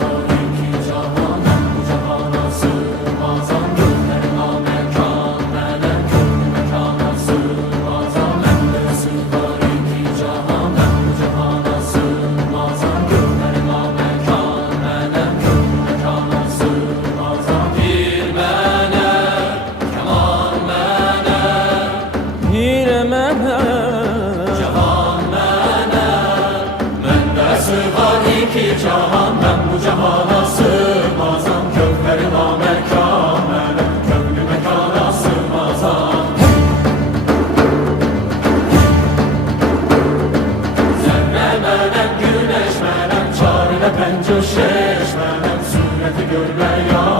var iki cahan, ben bu cahana sığmazam. Gönlüme mekan, melek gönlü mekana sığmazam. Bendesi var iki cahan, ben bu cahana sığmazam. Gönlüme mekan, melek gönlü mekana sığmazam. Bir mene, keman mene, Bir mene, cahan mene. Bendesi var iki cahan, ben bu cahana sığmazam. Gönlüme mekan, melek gönlü mekana sığmazam. Zerre melek, güneş melek, çarine pencür şeş melek, sureti görme ya